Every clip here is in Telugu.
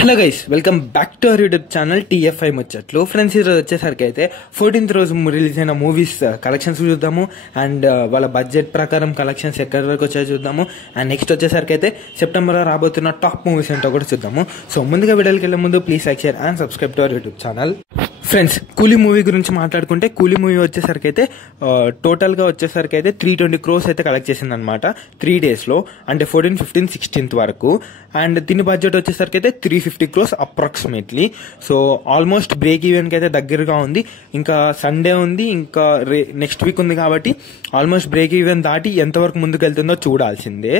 Hello guys, welcome back to our YouTube channel TFI ముచ్చట్లు. ఫ్రెండ్స్, ఈరోజు వచ్చేసరికి అయితే 14th రోజు రిలీజ్ అయిన మూవీస్ కలెక్షన్స్ చూద్దాము. అండ్ వాళ్ళ బడ్జెట్ ప్రకారం కలెక్షన్స్ ఎక్కడి వరకు వచ్చాయో చూద్దాము. అండ్ నెక్స్ట్ వచ్చేసరికి అయితే సెప్టెంబర్లో రాబోతున్న టాప్ మూవీస్ ఏంటో కూడా చూద్దాము. సో ముందుగా వీడియోకి వెళ్ళే ముందు please like, share and subscribe to our YouTube channel. Friends, కూలీ మూవీ గురించి మాట్లాడుకుంటే కూలీ మూవీ వచ్చేసరికి అయితే టోటల్గా వచ్చేసరికి అయితే 320 crores అయితే కలెక్ట్ చేసింది అనమాట 3 days లో. అంటే 14, 15, 16th వరకు. అండ్ దీని బడ్జెట్ వచ్చేసరికి అయితే 350 crores approximately. So almost break even కి అయితే దగ్గరగా ఉంది. ఇంకా సండే ఉంది, ఇంకా నెక్స్ట్ వీక్ ఉంది కాబట్టి ఆల్మోస్ట్ బ్రేక్ ఈవెన్ దాటి ఎంతవరకు ముందుకు వెళ్తుందో చూడాల్సిందే.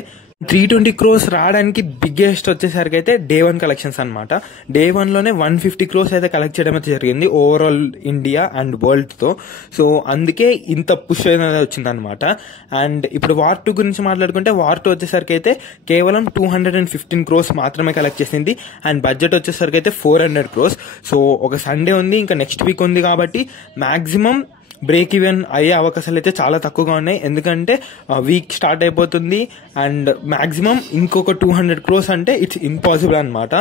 320 crores రావడానికి బిగ్గెస్ట్ వచ్చేసరికి అయితే డే 1 కలెక్షన్స్ అనమాట. డే 1 లోనే 150 crores అయితే కలెక్ట్ చేయడం అయితే జరిగింది ఓవరాల్ ఇండియా అండ్ వరల్డ్ తో. సో అందుకే ఇంత పుష్ అనేది వచ్చింది అనమాట. అండ్ ఇప్పుడు వార్ 2 గురించి మాట్లాడుకుంటే వార్ 2 వచ్చేసరికి అయితే కేవలం 215 crores మాత్రమే కలెక్ట్ చేసింది. అండ్ బడ్జెట్ వచ్చేసరికి అయితే 400 crores. సో ఒక సండే ఉంది, ఇంకా నెక్స్ట్ వీక్ ఉంది కాబట్టి మాక్సిమం బ్రేక్ ఈవెన్ అయ్యే అవకాశాలు అయితే చాలా తక్కువగా ఉన్నాయి. ఎందుకంటే వీక్ స్టార్ట్ అయిపోతుంది అండ్ మాక్సిమం ఇంకొక 200 crores అంటే ఇట్స్ ఇంపాసిబుల్ అనమాట.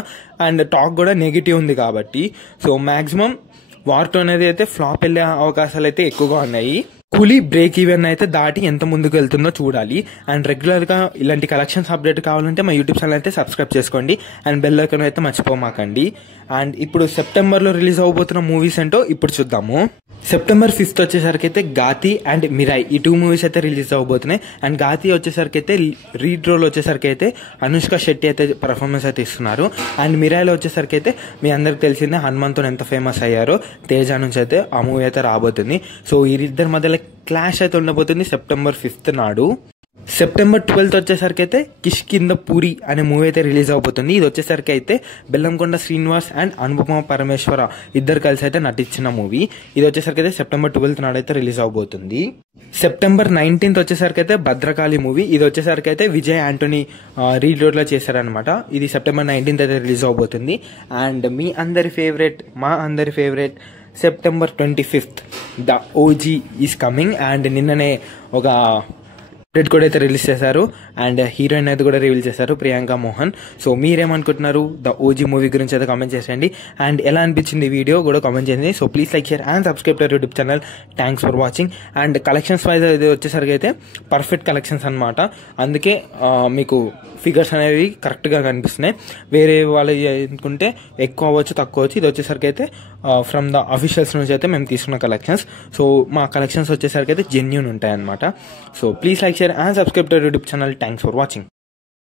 అండ్ టాక్ కూడా నెగిటివ్ ఉంది కాబట్టి సో మాక్సిమం వార్ 2 అనేది అయితే ఫ్లాప్ వెళ్ళే అవకాశాలు అయితే ఎక్కువగా ఉన్నాయి. కూలీ బ్రేక్ ఈవెన్ అయితే దాటి ఎంత ముందుకు వెళ్తుందో చూడాలి. అండ్ రెగ్యులర్ గా ఇలాంటి కలెక్షన్స్ అప్డేట్ కావాలంటే మా యూట్యూబ్ ఛానల్ అయితే సబ్స్క్రైబ్ చేసుకోండి. అండ్ బెల్ ఐకాన్ అయితే మర్చిపోమాకండి. అండ్ ఇప్పుడు సెప్టెంబర్ లో రిలీజ్ అవబోతున్న మూవీస్ ఏంటో ఇప్పుడు చూద్దాము. September 5th వచ్చేసరికి అయితే గాతి అండ్ మిరాయ్ ఈ 2 మూవీస్ అయితే రిలీజ్ అవబోతున్నాయి. అండ్ గాతి వచ్చేసరికి అయితే లీడ్ రోల్ వచ్చేసరికి అయితే అనుష్క శెట్టి అయితే పర్ఫార్మెన్స్ అయితే ఇస్తున్నారు. అండ్ మిరాయ్లో వచ్చేసరికి అయితే మీ అందరికి తెలిసిందే హనుమంతో ఎంత ఫేమస్ అయ్యారో తేజ నుంచి అయితే ఆ మూవీ అయితే రాబోతుంది. సో వీరిద్దరి మధ్యలో క్లాష్ అయితే ఉండబోతుంది September 5th నాడు. September 12th వచ్చేసరికి అయితే కిష్కింద పూరి అనే మూవీ అయితే రిలీజ్ అవబోతుంది. ఇది వచ్చేసరికి అయితే బెల్లంకొండ శ్రీనివాస్ అండ్ అనుపమ పరమేశ్వర ఇద్దరు కలిసి అయితే నటించిన మూవీ. ఇది వచ్చేసరికి అయితే September 12th నాడు అయితే రిలీజ్ అవబోతుంది. September 19th వచ్చేసరికి అయితే భద్రకాళి మూవీ. ఇది వచ్చేసరికి అయితే విజయ్ యాంటోనీ రీడ్ రోడ్ లో చేశారనమాట. ఇది September 19th అయితే రిలీజ్ అవబోతుంది. అండ్ మా అందరి favourite September 25th the OG is coming. And నిన్ననే ఒక అప్డేట్ కూడా అయితే రిలీజ్ చేశారు. అండ్ హీరోయిన్ అయితే కూడా రివీల్ చేశారు, ప్రియాంక మోహన్. సో మీరేమనుకుంటున్నారు ద ఓజీ మూవీ గురించి అయితే కామెంట్ చేసేయండి. అండ్ ఎలా అనిపించింది వీడియో కూడా కామెంట్ చేయండి. So please like, share and subscribe to YouTube channel. Thanks for watching. And collections wise ఇది వచ్చేసరికి అయితే పర్ఫెక్ట్ కలెక్షన్స్ అనమాట. అందుకే మీకు ఫిగర్స్ అనేవి కరెక్ట్ గా కనిపిస్తున్నాయి. వేరే వాళ్ళు అనుకుంటే ఎక్కువ అవ్వచ్చు, తక్కువ అవ్వచ్చు. ఇది వచ్చేసరికి అయితే ఫ్రమ్ ద అఫీషియల్స్ నుంచి అయితే మేము తీసుకున్న కలెక్షన్స్. సో మా కలెక్షన్స్ వచ్చేసరికి అయితే జెన్యూన్ ఉంటాయి అనమాట. So please like, share and subscribe to our YouTube channel. Thanks for watching.